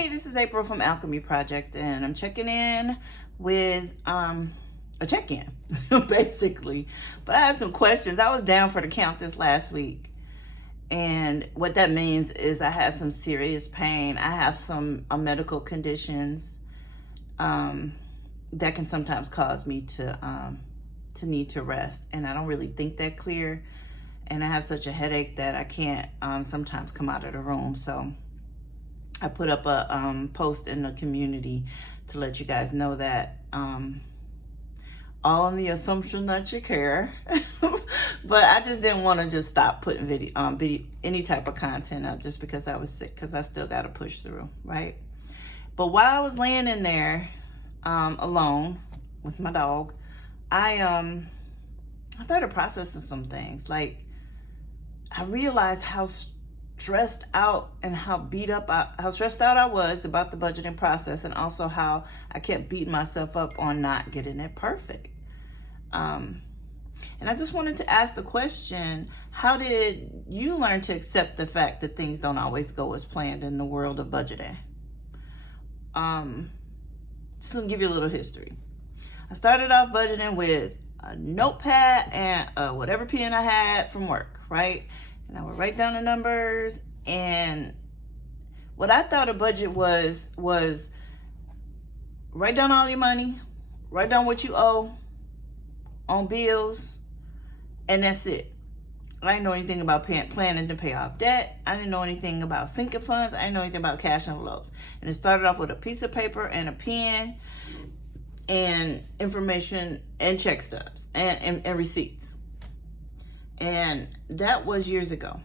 Hey, this is April from Alchemy Project, and I'm checking in with a check-in, basically. But I had some questions. I was down for the count this last week, and what that means is I had some serious pain. I have some medical conditions that can sometimes cause me to need to rest, and I don't really think that clear. And I have such a headache that I can't sometimes come out of the room. So I put up a post in the community to let you guys know that, all on the assumption that you care. But I just didn't want to just stop putting video, any type of content up just because I was sick, because I still got to push through, right? But while I was laying in there alone with my dog, I started processing some things. Like, I realized how stressed out and how stressed out I was about the budgeting process, and also how I kept beating myself up on not getting it perfect. And I just wanted to ask the question, how did you learn to accept the fact that things don't always go as planned in the world of budgeting? Just to give you a little history. I started off budgeting with a notepad and whatever pen I had from work, right? And I would write down the numbers, and what I thought a budget was write down all your money, write down what you owe on bills, and that's it. I didn't know anything about planning to pay off debt. I didn't know anything about sinking funds. I didn't know anything about cash envelopes. And it started off with a piece of paper and a pen and information and check stubs and receipts. And that was years ago.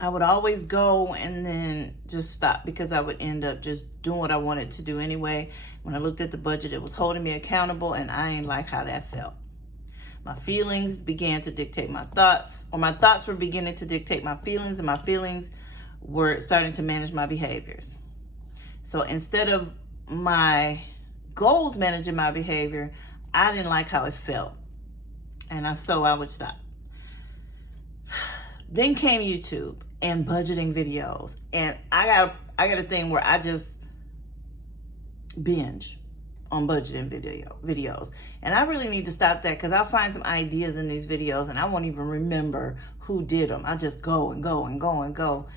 I would always go and then just stop, because I would end up just doing what I wanted to do anyway. When I looked at the budget, it was holding me accountable, and I ain't like how that felt. My feelings began to dictate my thoughts, or my thoughts were beginning to dictate my feelings, and my feelings were starting to manage my behaviors. So instead of my goals managing my behavior, I didn't like how it felt. And so I would stop. Then came YouTube and budgeting videos. And I got a thing where I just binge on budgeting videos. And I really need to stop that, because I'll find some ideas in these videos and I won't even remember who did them. I just go and go and go and go.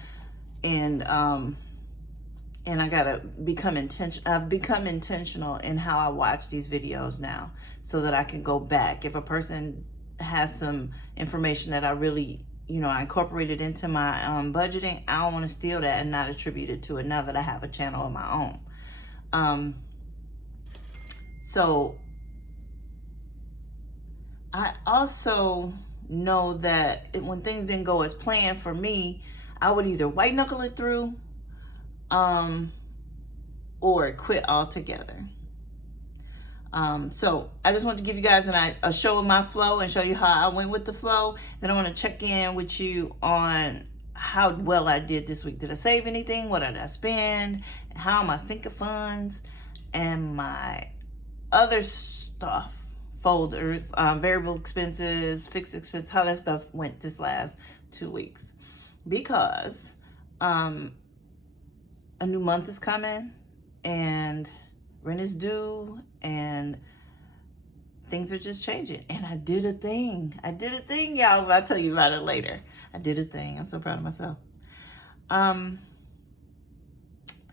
And I gotta become intentional. I've become intentional in how I watch these videos now, so that I can go back. If a person has some information that I really, I incorporated into my budgeting, I don't want to steal that and not attribute it to it, now that I have a channel of my own. So I also know that when things didn't go as planned for me, I would either white knuckle it through, or quit altogether. So I just want to give you guys a show of my flow and show you how I went with the flow. Then I want to check in with you on how well I did this week. Did I save anything? What did I spend? How am I sinking funds? And my other stuff, folders, variable expenses, fixed expenses, how that stuff went this last 2 weeks. Because a new month is coming, and rent is due, and things are just changing. And I did a thing, y'all. I'll tell you about it later. I did a thing. I'm so proud of myself.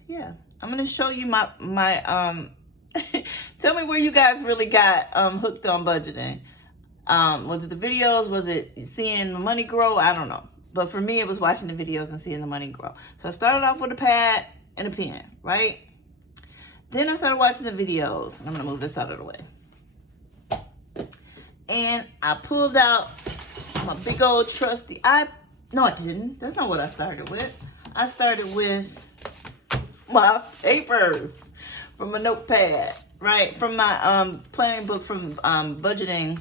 Yeah, I'm gonna show you my tell me where you guys really got hooked on budgeting. Was it the videos? Was it seeing the money grow? I don't know. But for me, it was watching the videos and seeing the money grow. So I started off with a pad and a pen, right? Then I started watching the videos. And I'm going to move this out of the way. And I pulled out my big old trusty... No, I didn't. That's not what I started with. I started with my papers from a notepad, right? From my planning book from budgeting,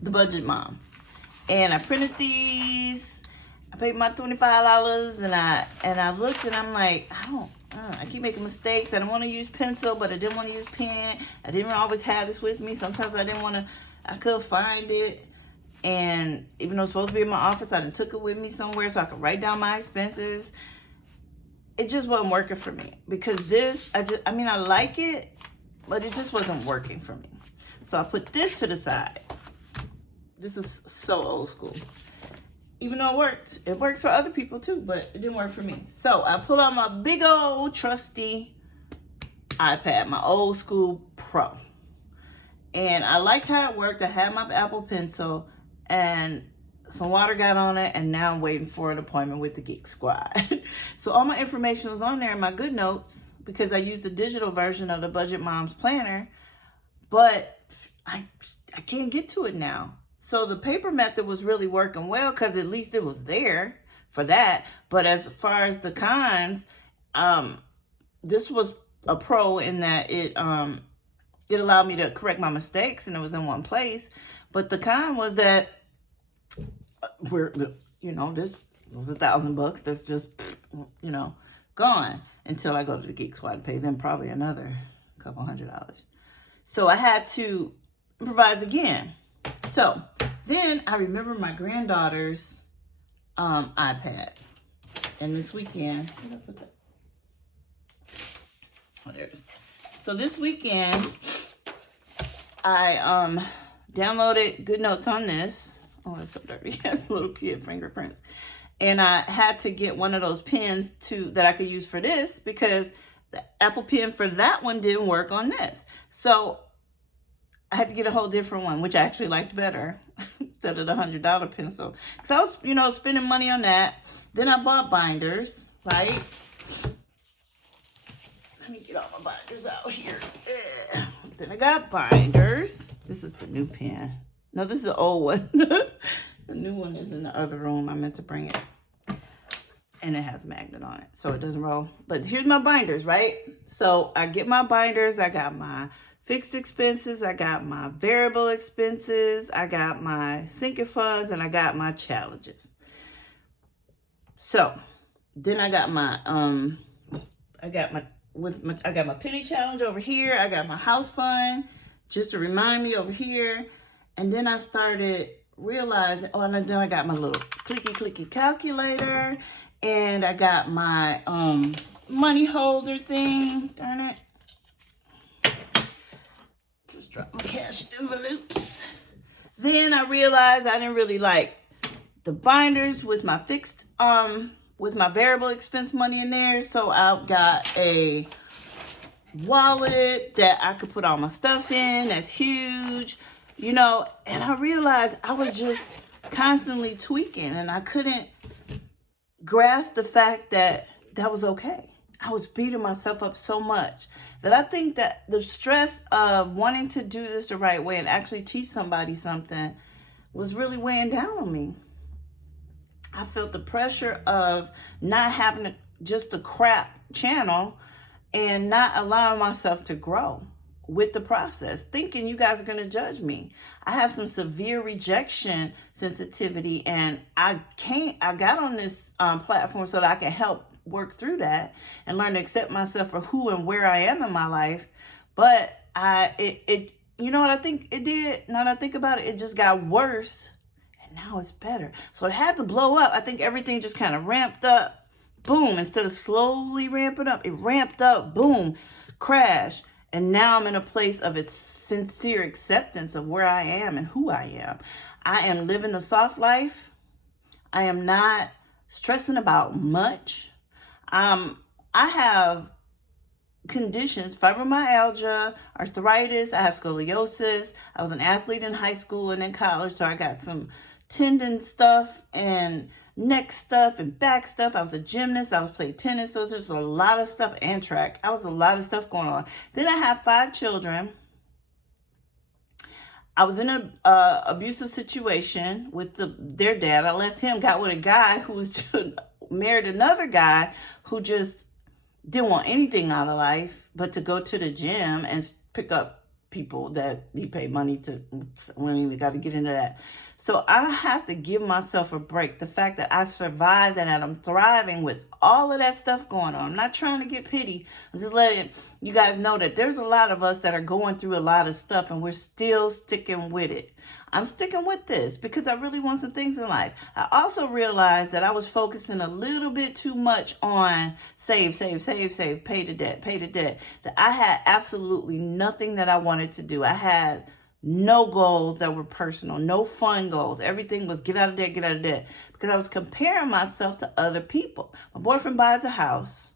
the Budget Mom. And I printed these. I paid my $25, and I looked, and I'm like, I keep making mistakes. I don't want to use pencil, but I didn't want to use pen. I didn't always have this with me. Sometimes I could find it. And even though it's supposed to be in my office, I done took it with me somewhere so I could write down my expenses. it just wasn't working for me because this, I mean, I like it, but it just wasn't working for me. So I put this to the side. This is so old school. Even though it works for other people too, but it didn't work for me. So I pulled out my big old trusty iPad, my old school Pro. And I liked how it worked. I had my Apple Pencil and some water got on it, and now I'm waiting for an appointment with the Geek Squad. So all my information was on there in my good notes because I used the digital version of the Budget Moms Planner, but I can't get to it now. So the paper method was really working well because at least it was there for that. But as far as the cons, this was a pro in that it allowed me to correct my mistakes and it was in one place. But the con was that this was $1,000 that's just, gone until I go to the Geek Squad and pay them probably another couple $100. So I had to improvise again. So then I remember my granddaughter's iPad. And this weekend, where did I put that? Oh, there it is. So this weekend, I downloaded good notes on this. Oh, it's so dirty. It has little kid fingerprints. And I had to get one of those pens that I could use for this because the Apple Pen for that one didn't work on this. So I had to get a whole different one, which I actually liked better instead of the $100 pencil. Because I was, spending money on that. Then I bought binders, right? Let me get all my binders out here. Then I got binders. This is the new pen. No, this is the old one. The new one is in the other room. I meant to bring it. And it has a magnet on it, so it doesn't roll. But here's my binders, right? So I get my binders. I got my fixed expenses. I got my variable expenses. I got my sinking funds, and I got my challenges. So then I got my I got my penny challenge over here. I got my house fund just to remind me over here. And then I started realizing, and then I got my little clicky calculator, and I got my money holder thing. Darn it. Just drop my cash envelopes. Then I realized I didn't really like the binders with my fixed with my variable expense money in there. So I got a wallet that I could put all my stuff in. That's huge. And I realized I was just constantly tweaking and I couldn't grasp the fact that was okay. I was beating myself up so much that I think that the stress of wanting to do this the right way and actually teach somebody something was really weighing down on me. I felt the pressure of not having just a crap channel and not allowing myself to grow with the process, thinking you guys are going to judge me. I have some severe rejection sensitivity, and I got on this platform so that I can help work through that and learn to accept myself for who and where I am in my life. But you know what I think it did? Now that I think about it, it just got worse, and now it's better. So it had to blow up. I think everything just kind of ramped up, boom, instead of slowly ramping up. It ramped up, boom, crash. And now I'm in a place of its sincere acceptance of where I am and who I am. I am living a soft life. I am not stressing about much. I have conditions, fibromyalgia, arthritis. I have scoliosis. I was an athlete in high school and in college, so I got some tendon stuff and neck stuff and back stuff. I was a gymnast. I was playing tennis. So there's a lot of stuff, and track. I was a lot of stuff going on. Then I have 5 children. I was in an abusive situation with their dad. I left him, got with a guy who was married another guy who just didn't want anything out of life but to go to the gym and pick up people that he paid money to. We don't even got to get into that. So I have to give myself a break. The fact that I survived and that I'm thriving with all of that stuff going on. I'm not trying to get pity. I'm just letting you guys know that there's a lot of us that are going through a lot of stuff and we're still sticking with it. I'm sticking with this because I really want some things in life. I also realized that I was focusing a little bit too much on save, save, save, save, pay the debt, pay the debt. That I had absolutely nothing that I wanted to do. I had no goals that were personal, no fun goals. Everything was get out of debt, get out of debt. Because I was comparing myself to other people. My boyfriend buys a house.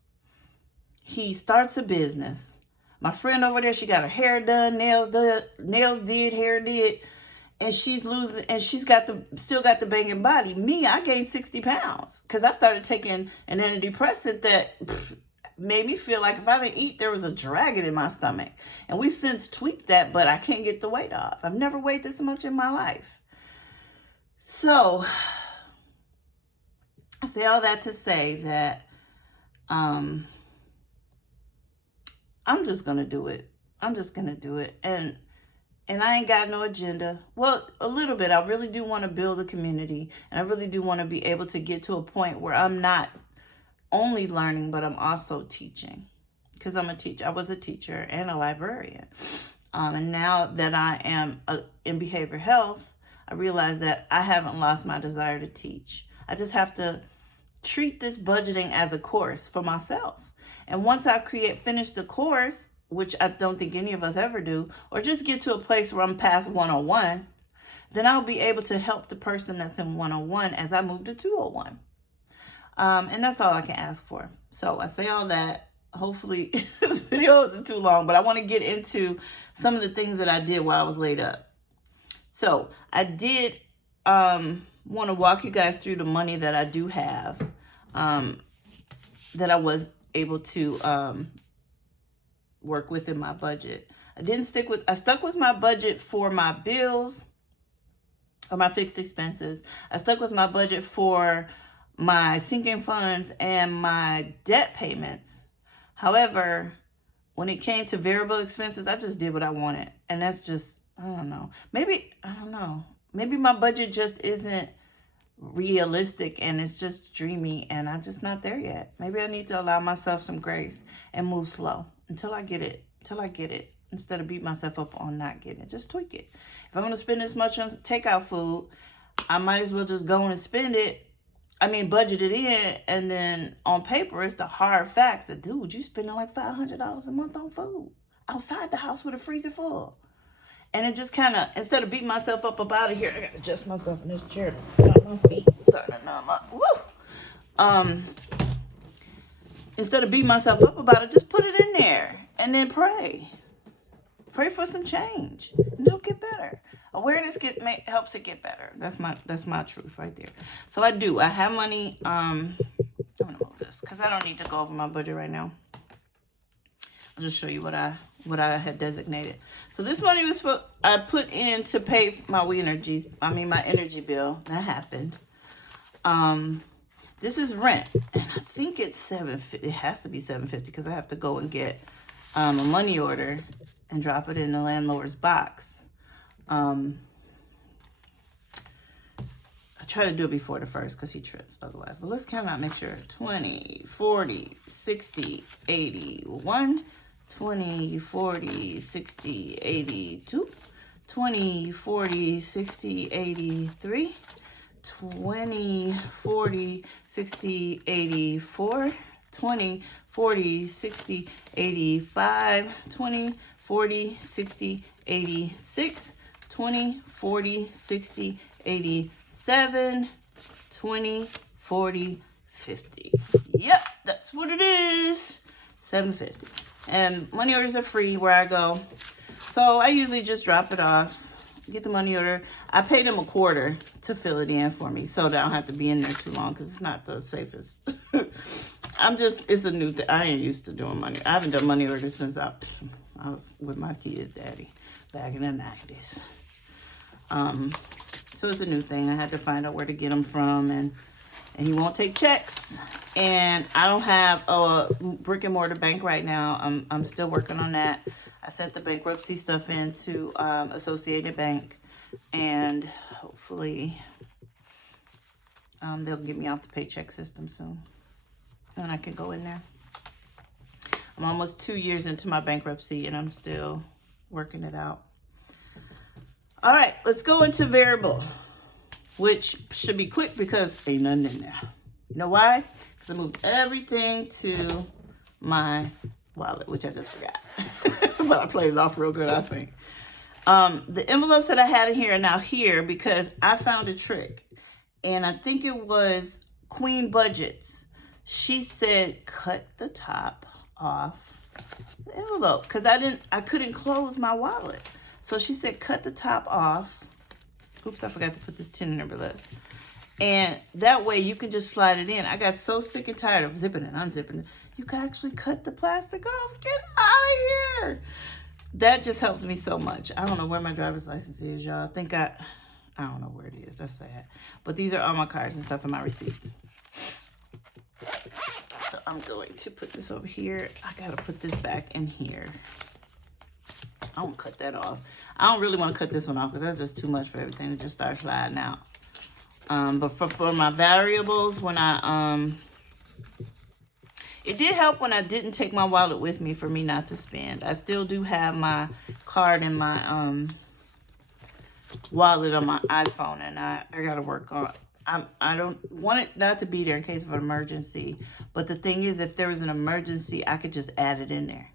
He starts a business. My friend over there, she got her hair done, nails did, hair did, and she's losing, and she's still got the banging body. Me, I gained 60 pounds because I started taking an antidepressant that made me feel like if I didn't eat, there was a dragon in my stomach. And we've since tweaked that, but I can't get the weight off. I've never weighed this much in my life. So I say all that to say that I'm just going to do it. I'm just going to do it. And I ain't got no agenda. Well, a little bit. I really do want to build a community. And I really do want to be able to get to a point where I'm not only learning, but I'm also teaching. Because I'm a teacher. I was a teacher and a librarian. And now that I am in behavioral health, I realize that I haven't lost my desire to teach. I just have to treat this budgeting as a course for myself. And once I've finished the course, which I don't think any of us ever do, or just get to a place where I'm past 101, then I'll be able to help the person that's in 101 as I move to 201. And that's all I can ask for. So I say all that. Hopefully this video isn't too long, but I want to get into some of the things that I did while I was laid up. So I did want to walk you guys through the money that I do have, that I was able to work within my budget. I stuck with my budget for my bills or my fixed expenses. I stuck with my budget for my sinking funds and my debt payments. However, when it came to variable expenses, I just did what I wanted. And that's just, I don't know. Maybe my budget just isn't realistic and it's just dreamy and I'm just not there yet. Maybe I need to allow myself some grace and move slow until I get it, instead of beat myself up on not getting it. Just tweak it. If I'm going to spend this much on takeout food, I might as well just go and spend it. Budget it in, and then on paper, it's the hard facts that, dude, you spending like $500 a month on food outside the house with a freezer full. And it just kind of, instead of beating myself up out of here, I got to adjust myself in this chair. Got my feet starting to numb up. Woo! Instead of beating myself up about it, just put it in there and then pray. Pray for some change, and it'll get better. Awareness helps it get better. That's my truth right there. So I have money. I'm gonna move this because I don't need to go over my budget right now. I'll just show you what I had designated. So this money was I put in to pay my energy bill. That happened. This is rent, and I think it's $750. It has to be $750 because I have to go and get a money order and drop it in the landlord's box. I try to do it before the first because he trips otherwise. But let's count out, make sure. 20, 40, 60, 81, 20, 40, 60, 82, 20, 40, 60, 83, 20, 40, 60, 84, 20, 40, 60, 85, 20, 40, 60, 86, 20, 40, 60, 87, 20, 40, 50. Yep, that's what it is. $750. And money orders are free where I go. So I usually just drop it off, get the money order. I pay them $25 to fill it in for me so that I don't have to be in there too long because it's not the safest. It's a new thing. I ain't used to doing money. I haven't done money orders since I was with my kids' daddy back in the 90s. So it's a new thing. I had to find out where to get them from, and he won't take checks. And I don't have a brick and mortar bank right now. I'm still working on that. I sent the bankruptcy stuff in to Associated Bank, and hopefully they'll get me off the paycheck system soon, and I can go in there. I'm almost 2 years into my bankruptcy, and I'm still working it out. All right, let's go into variable, which should be quick because ain't nothing in there. You know why? Because I moved everything to my wallet, which I just forgot. But I played it off real good, I think. The envelopes that I had in here are now here because I found a trick. And I think it was Queen Budgets. She said, cut the top off the envelope because I couldn't close my wallet. So she said, cut the top off. Oops, I forgot to put this 10 number list. And that way you can just slide it in. I got so sick and tired of zipping and unzipping it. You can actually cut the plastic off. Get out of here. That just helped me so much. I don't know where my driver's license is, y'all. I don't know where it is. That's sad. But these are all my cards and stuff and my receipts. So I'm going to put this over here. I got to put this back in here. I won't cut that off. I don't really want to cut this one off because that's just too much for everything to just start sliding out. But for my variables, when it did help when I didn't take my wallet with me for me not to spend. I still do have my card in my wallet on my iPhone, and I got to work on. I don't want it not to be there in case of an emergency. But the thing is, if there was an emergency, I could just add it in there.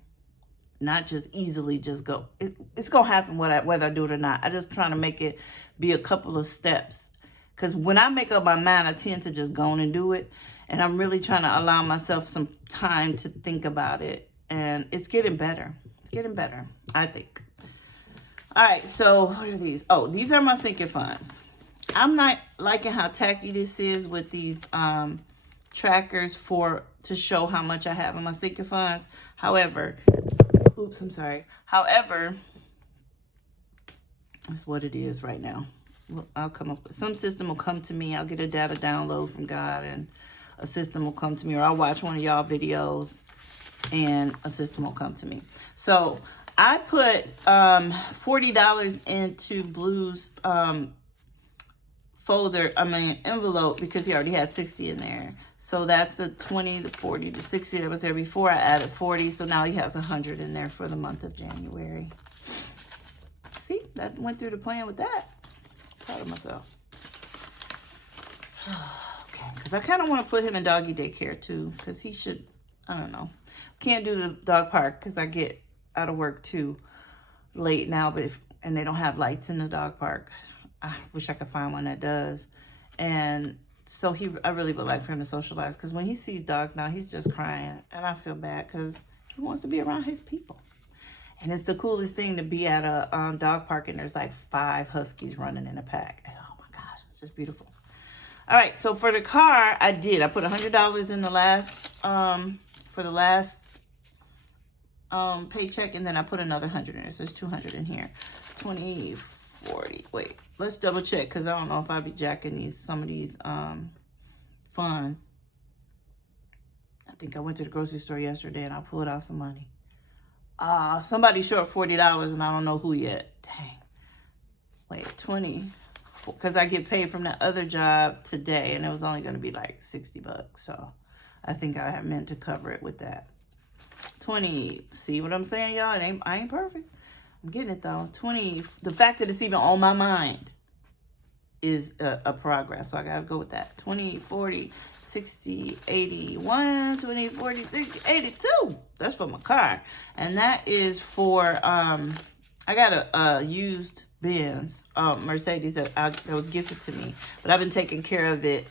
Not just easily just go. It's going to happen whether I do it or not. I just trying to make it be a couple of steps. Because when I make up my mind, I tend to just go on and do it. And I'm really trying to allow myself some time to think about it. And it's getting better. It's getting better, I think. All right, so what are these? Oh, these are my sinking funds. I'm not liking how tacky this is with these trackers to show how much I have in my sinking funds. However, oops, I'm sorry. However, that's what it is right now. I'll come up with some system will come to me. I'll get a data download from God and a system will come to me, or I'll watch one of y'all videos and a system will come to me. So I put $40 into Blue's envelope because he already had 60 in there. So that's the 20, the 40, the 60 that was there before. I added 40, so now he has 100 in there for the month of January. See, that went through the plan with that. Proud of myself. Okay, because I kind of want to put him in doggy daycare too, because he should, I don't know. Can't do the dog park because I get out of work too late now, and they don't have lights in the dog park. I wish I could find one that does. And so I really would like for him to socialize, because when he sees dogs now, he's just crying, and I feel bad because he wants to be around his people. And it's the coolest thing to be at a dog park and there's like 5 huskies running in a pack. Oh my gosh, it's just beautiful. All right, so for the car, I put $100 in the last, for the last paycheck, and then I put another 100 in there. So there's 200 in here. 20, 40, wait, let's double check, because I don't know if I'll be jacking some of these funds. I think I went to the grocery store yesterday and I pulled out some money. Somebody short $40 and I don't know who yet. Dang. Wait, 20. Because I get paid from that other job today and it was only going to be like 60 bucks. So I think I have meant to cover it with that. 20. See what I'm saying, y'all? I ain't perfect. I'm getting it though. 20. The fact that it's even on my mind is a progress. So I got to go with that. 20, 40, 60, 81, 20, 40, 60, 82. That's for my car. And that is for, I got a used Benz, Mercedes that was gifted to me. But I've been taking care of it.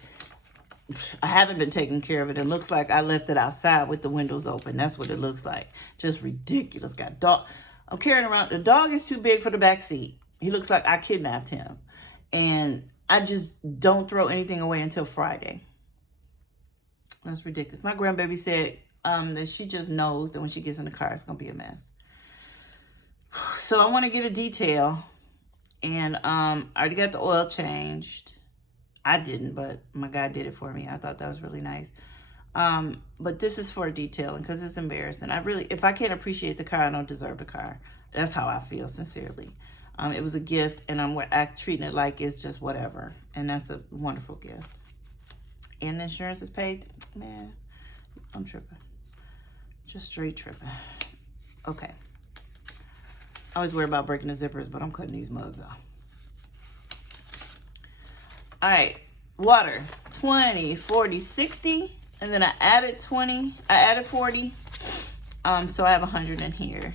I haven't been taking care of it. It looks like I left it outside with the windows open. That's what it looks like. Just ridiculous. Got dog. I'm carrying around. The dog is too big for the back seat. He looks like I kidnapped him. And I just don't throw anything away until Friday. That's ridiculous. My grandbaby said that she just knows that when she gets in the car, it's going to be a mess. So I want to get a detail. And I already got the oil changed. I didn't, but my guy did it for me. I thought that was really nice. But this is for detailing because it's embarrassing. If I can't appreciate the car, I don't deserve the car. That's how I feel, sincerely. It was a gift, and I'm treating it like it's just whatever. And that's a wonderful gift. And the insurance is paid. Man, I'm tripping. Just straight tripping. Okay. I always worry about breaking the zippers, but I'm cutting these mugs off. All right, water, 20, 40, 60. And then I added 20, I added 40. So I have 100 in here.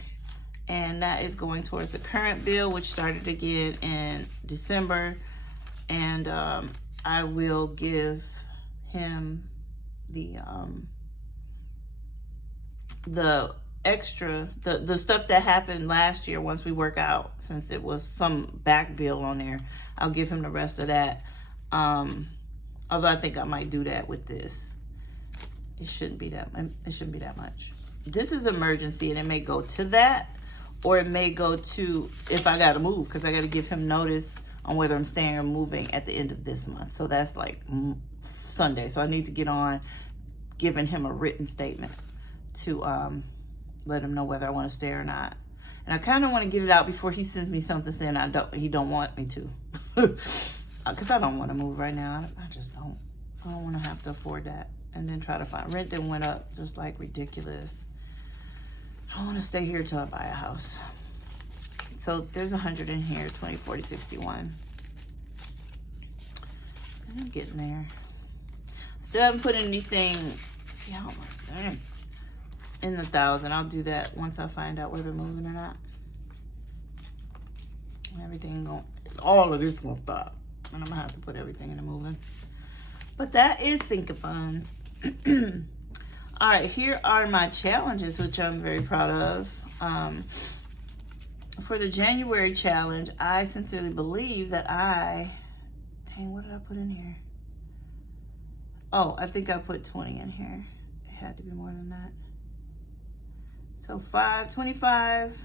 And that is going towards the current bill, which started again in December. And I will give him the extra, the stuff that happened last year once we work out, since it was some back bill on there. I'll give him the rest of that. Although I think I might do that with this. It shouldn't be that much. This is emergency, and it may go to that, or it may go to if I gotta move, because I gotta give him notice on whether I'm staying or moving at the end of this month. So that's like Sunday. So I need to get on giving him a written statement to let him know whether I want to stay or not. And I kind of want to get it out before he sends me something saying he don't want me to. Because I don't want to move right now. I just don't. I don't want to have to afford that. And then try to find rent that went up just like ridiculous. I want to stay here till I buy a house. So there's 100 in here, 20, 40, 61. And I'm getting there. Still haven't put anything, see how much, in the 1,000. I'll do that once I find out whether they're moving or not. Everything going, all of this gonna stop. And I'm gonna have to put everything in the moving. But that is sinking funds. All right, here are my challenges, which I'm very proud of. For the January challenge, I sincerely believe that dang, what did I put in here? Oh, I think I put 20 in here. It had to be more than that. So 25,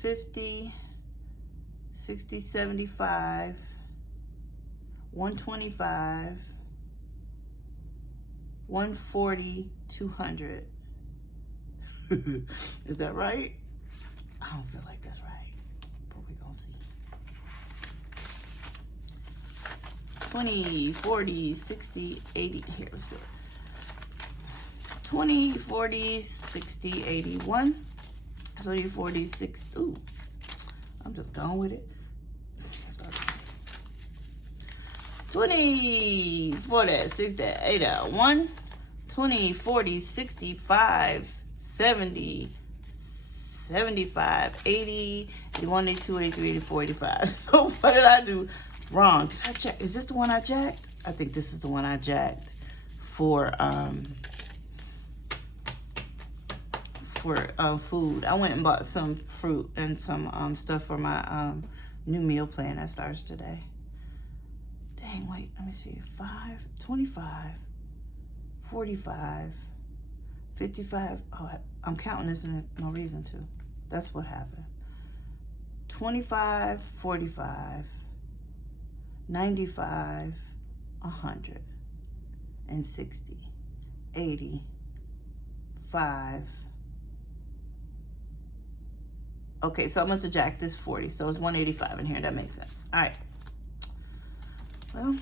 50, 60, 75, 125, 140, 200. Is that right? I don't feel like that's right, but we're gonna see. 20, 40, 60, 80. Here, let's do it. 20, 40, 60, 81. 20, 40, 60. Ooh, I'm just going with it. Sorry. 20, 40, 60, 80, 1. 20, 40, 65, 70, 75, 80, 81, 82, 83, 84, 85. So what did I do wrong? Did I check? Is this the one I jacked? I think this is the one I jacked for food. I went and bought some fruit and some stuff for my new meal plan that starts today. Dang, wait, let me see. 5, 25, 45, 55. Oh, I'm counting this and no reason to. That's what happened. 25, 45, 95, 100, and 60, 80, 5. Okay, so I must have jacked this 40, so it's 185 in here. That makes sense. All right. Well,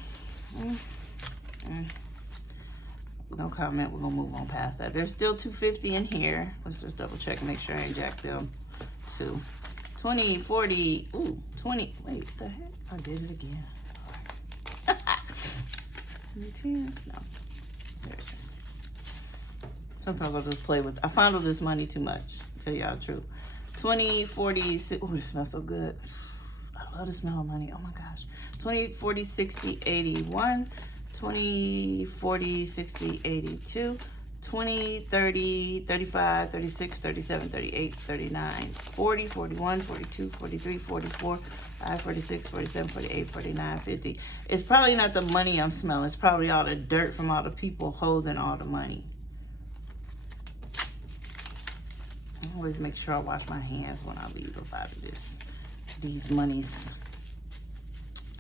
no comment. We're gonna move on past that. There's still 250 in here. Let's just double check and make sure I ain't jacked them too. 20, 40, ooh, 20. Wait, what the heck? I did it again. All right. No. There it is. Sometimes I'll just play with, I fondle this money too much, to tell y'all the truth. 20, 40, ooh, it smells so good. I love the smell of money. Oh my gosh. 20, 40, 60, 81. 20, 40, 60, 82. 20, 30, 35, 36, 37, 38, 39, 40, 41, 42, 43, 44, 45, 46, 47, 48, 49, 50. It's probably not the money I'm smelling. It's probably all the dirt from all the people holding all the money. I always make sure I wash my hands when I leave up out of these monies.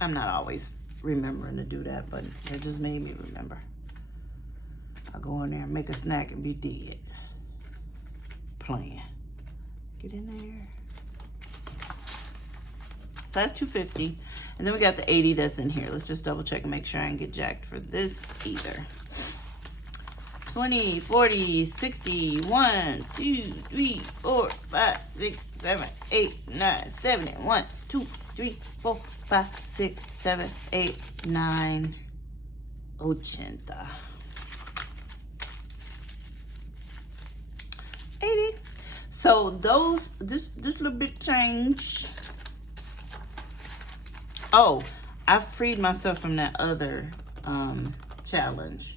I'm not always remembering to do that, but it just made me remember. I go in there and make a snack and be dead. Playing. Get in there. So that's 250. And then we got the 80 that's in here. Let's just double check and make sure I didn't get jacked for this either. 20, 40, 60, 1, 2, 3, 4, 5, 6, 7, 8, 9, 70. 1, 2, 3, 4, 5, 6, 7, 8, 9, 80. 80. So those, this little bit change. Oh, I freed myself from that other challenge.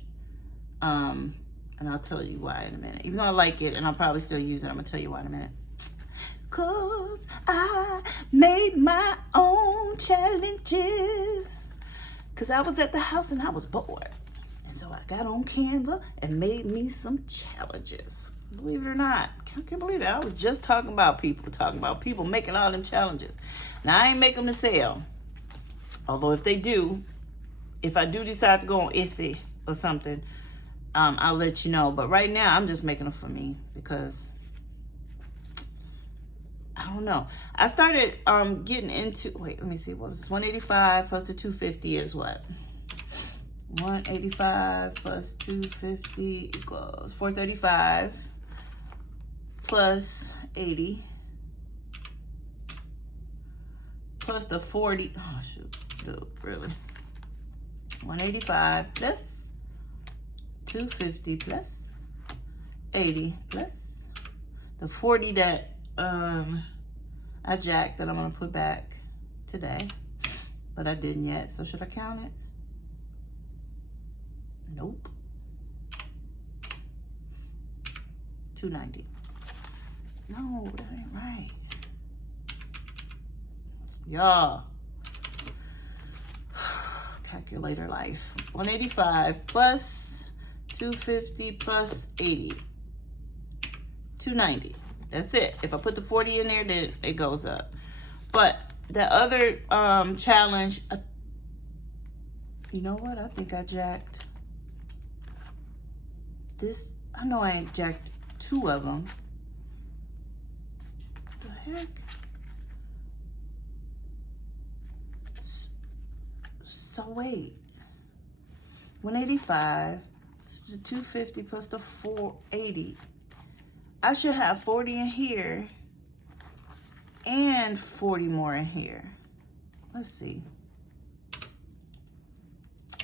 And I'll tell you why in a minute. Even though I like it and I'll probably still use it, I'm gonna tell you why in a minute. 'Cause I made my own challenges. 'Cause I was at the house and I was bored. And so I got on Canva and made me some challenges. Believe it or not. I can't believe that. I was just talking about people making all them challenges. Now I ain't make them to sell. Although if they do, if I do decide to go on Etsy or something, I'll let you know. But right now I'm just making them for me because I don't know. I started getting into, wait, let me see, what was this? 185 plus the 250 is what? 185 plus 250 equals 435 plus 80 plus the 40. Oh shoot, dude, really? 185 plus 250 plus 80 plus the 40 that I jacked that I'm gonna put back today, but I didn't yet. So should I count it? Nope. 290. No, that ain't right. Y'all. Calculator life. 185 plus 250 plus 80. 290. That's it. If I put the 40 in there, then it goes up. But the other challenge, you know what? I think I jacked this. I know I ain't jacked 2 of them. The heck? So wait. 185 the 250 plus the 480. I should have 40 in here and 40 more in here. Let's see.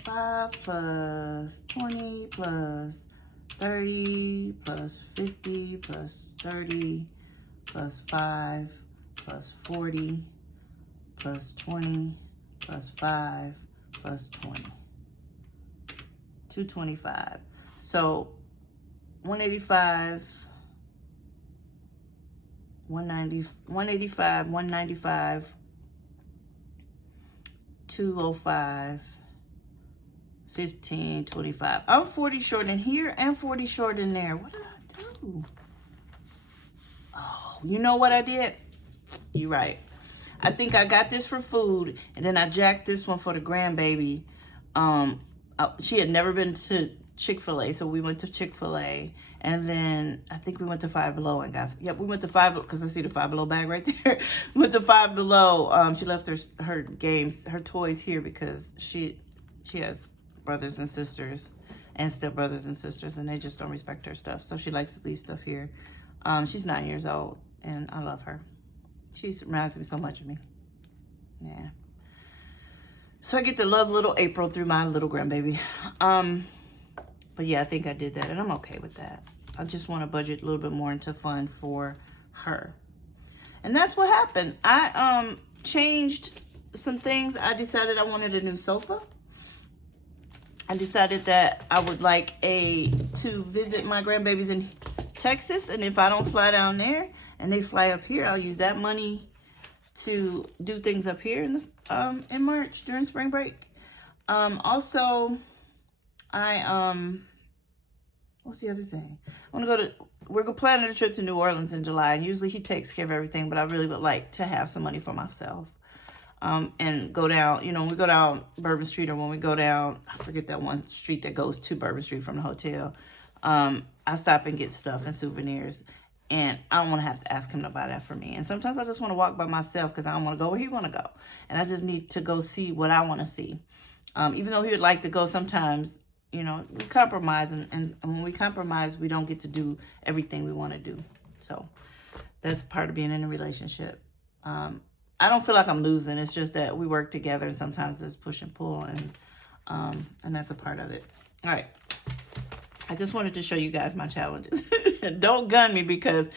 5 plus 20 plus 30 plus 50 plus 30 plus 5 plus 40 plus 20 plus 5 plus 20. 225. So 185, 190, 185, 195, 205, 15, 25. I'm 40 short in here and 40 short in there. What did I do? Oh, you know what I did? You're right. I think I got this for food, and then I jacked this one for the grandbaby. She had never been to Chick-fil-A, so we went to Chick-fil-A, and then I think we went to Five Below and got, yep, we went to Five Below, because I see the Five Below bag right there. We went to Five Below. She left her games, her toys here, because she has brothers and sisters and stepbrothers and sisters, and they just don't respect her stuff, so she likes to leave stuff here. She's 9 years old, and I love her. She reminds me so much of me. Yeah. So I get to love little April through my little grandbaby. But yeah, I think I did that, and I'm okay with that. I just want to budget a little bit more into fun for her. And that's what happened. I changed some things. I decided I wanted a new sofa. I decided that I would like to visit my grandbabies in Texas, and if I don't fly down there and they fly up here, I'll use that money to do things up here in March during spring break. Also, what's the other thing? We're planning a trip to New Orleans in July. And usually he takes care of everything, but I really would like to have some money for myself. And go down, when we go down Bourbon Street, or when we go down, I forget that one street that goes to Bourbon Street from the hotel. I stop and get stuff and souvenirs, and I don't want to have to ask him to buy that for me. And sometimes I just want to walk by myself because I don't want to go where he want to go. And I just need to go see what I want to see. Even though he would like to go sometimes, you know, we compromise, and when we compromise, we don't get to do everything we want to do. So that's part of being in a relationship. I don't feel like I'm losing. It's just that we work together, and sometimes there's push and pull, and that's a part of it. All right. I just wanted to show you guys my challenges. Don't gun me, because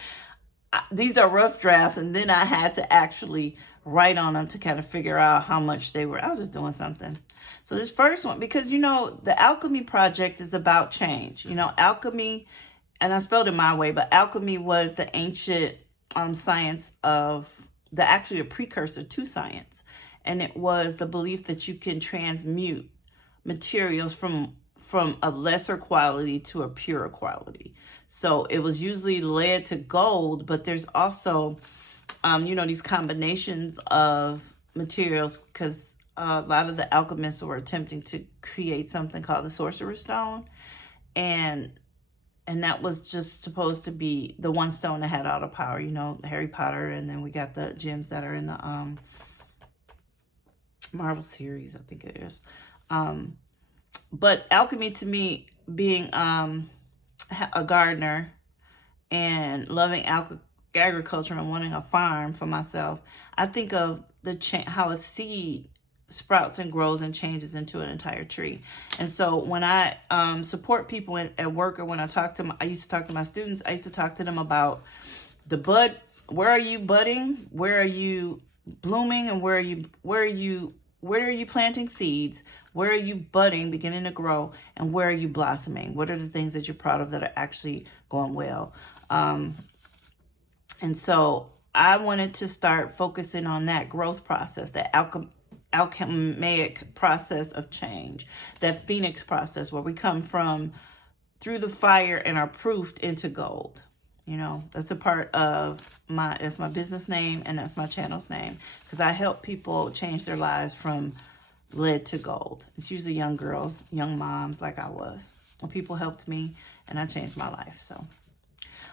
these are rough drafts, and then I had to actually write on them to kind of figure out how much they were. I was just doing something. So this first one, because, you know, the alchemy project is about change. You know, alchemy, and I spelled it my way, but alchemy was the ancient science of, actually a precursor to science. And it was the belief that you can transmute materials from a lesser quality to a pure quality. So it was usually lead to gold, but there's also, you know, these combinations of materials, because a lot of the alchemists were attempting to create something called the Sorcerer's Stone. And that was just supposed to be the one stone that had all the power, you know, Harry Potter. And then we got the gems that are in the Marvel series, I think it is. But alchemy, to me, being a gardener and loving agriculture and wanting a farm for myself, I think of how a seed sprouts and grows and changes into an entire tree. And so when I support people at work, or when I used to talk to my students, I used to talk to them about the bud. Where are you budding? Where are you blooming? And where are you planting seeds? Where are you budding, beginning to grow? And where are you blossoming? What are the things that you're proud of that are actually going well? And so I wanted to start focusing on that growth process, that alchemic process of change, that phoenix process, where we come from through the fire and are proofed into gold. You know, that's a part of that's my business name, and that's my channel's name, because I help people change their lives from lead to gold. It's usually young girls, young moms like I was. When people helped me, and I changed my life. So,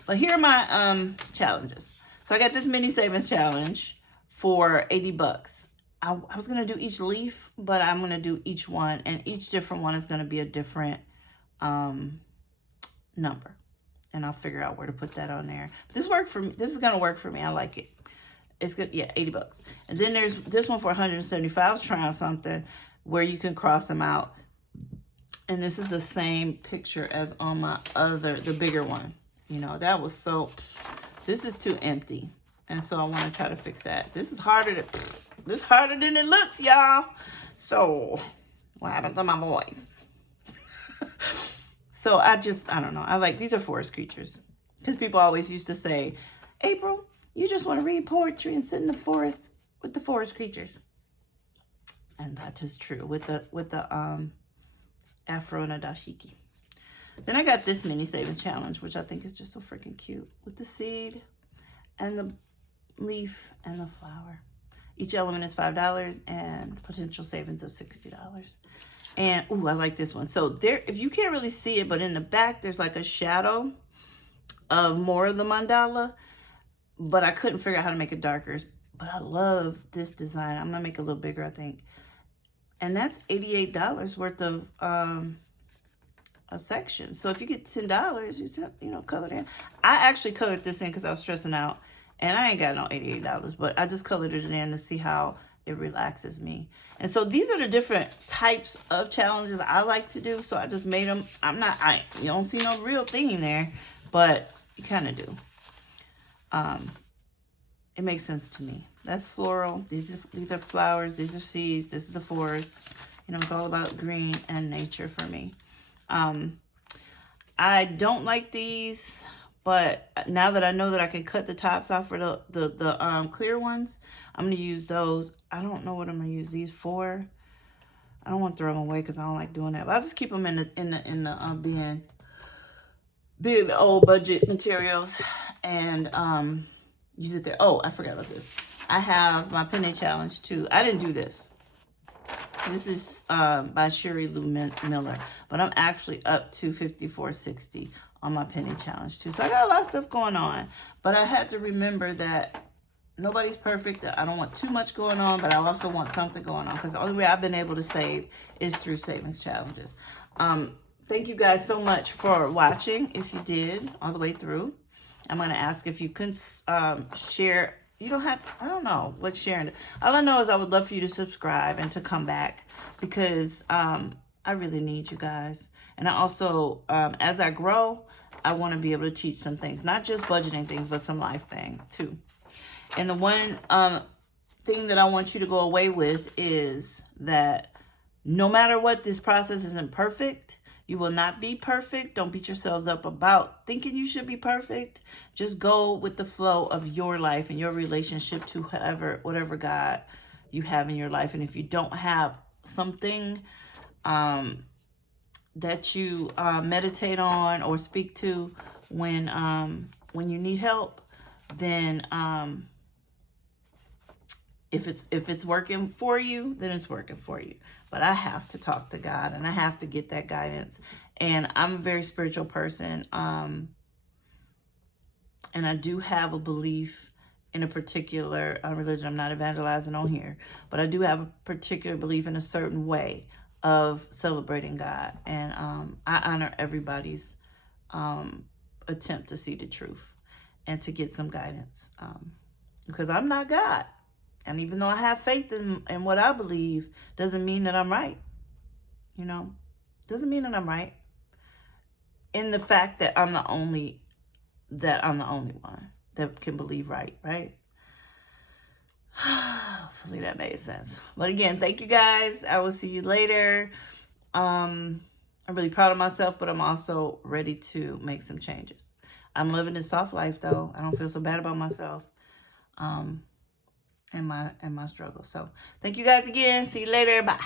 but here are my challenges. So I got this mini savings challenge for $80. I was going to do each leaf, but I'm going to do each one, and each different one is going to be a different number. And I'll figure out where to put that on there. But this worked for me. This is going to work for me. I like it. It's good. Yeah, $80. And then there's this one for $175. I was trying something where you can cross them out. And this is the same picture as on my the bigger one. You know, this is too empty. And so I want to try to fix that. This is harder than it looks, y'all. So what happened to my voice? So I don't know. These are forest creatures. Because people always used to say, April, you just want to read poetry and sit in the forest with the forest creatures. And that is true with the afro and a dashiki. Then I got this mini savings challenge, which I think is just so freaking cute, with the seed and the leaf and the flower. Each element is $5 and potential savings of $60. And I like this one. So there, if you can't really see it, but in the back there's like a shadow of more of the mandala, but I couldn't figure out how to make it darker. But I love this design. I'm gonna make it a little bigger, I think. And that's $88 worth of a section. So if you get $10, you know, color it in. I actually colored this in because I was stressing out, and I ain't got no $88, but I just colored it in to see how it relaxes me. And so these are the different types of challenges I like to do. So I just made them. You don't see no real thing there, but you kind of do. It makes sense to me. That's floral. These are flowers. These are seeds. This is the forest. You know, it's all about green and nature for me. I don't like these, but now that I know that I can cut the tops off for the clear ones, I'm going to use those. I don't know what I'm going to use these for. I don't want to throw them away because I don't like doing that. But I'll just keep them in the being old budget materials and use it there. Oh, I forgot about this. I have my penny challenge too. I didn't do this. This is by Sherry Lou Miller, but I'm actually up to $54.60 on my penny challenge too. So I got a lot of stuff going on, but I had to remember that nobody's perfect. I don't want too much going on, but I also want something going on, because the only way I've been able to save is through savings challenges. thank you guys so much for watching. If you did all the way through, I'm going to ask if you can share. You don't have, I don't know what's sharing. All I know is I would love for you to subscribe and to come back, because I really need you guys. And I also, as I grow, I want to be able to teach some things, not just budgeting things, but some life things too. And the one thing that I want you to go away with is that no matter what, this process isn't perfect. You will not be perfect. Don't beat yourselves up about thinking you should be perfect. Just go with the flow of your life and your relationship to whatever God you have in your life. And if you don't have something that you meditate on or speak to when you need help, then if it's working for you, then it's working for you. But I have to talk to God, and I have to get that guidance. And I'm a very spiritual person, and I do have a belief in a particular religion. I'm not evangelizing on here, but I do have a particular belief in a certain way of celebrating God. And I honor everybody's attempt to see the truth and to get some guidance, because I'm not God. And even though I have faith in what I believe, doesn't mean that I'm right. You know, doesn't mean that I'm right. In the fact that I'm the only one that can believe right? Hopefully that made sense. But again, thank you guys. I will see you later. I'm really proud of myself, but I'm also ready to make some changes. I'm living this soft life though. I don't feel so bad about myself. And my struggle. So thank you guys again. See you later. Bye.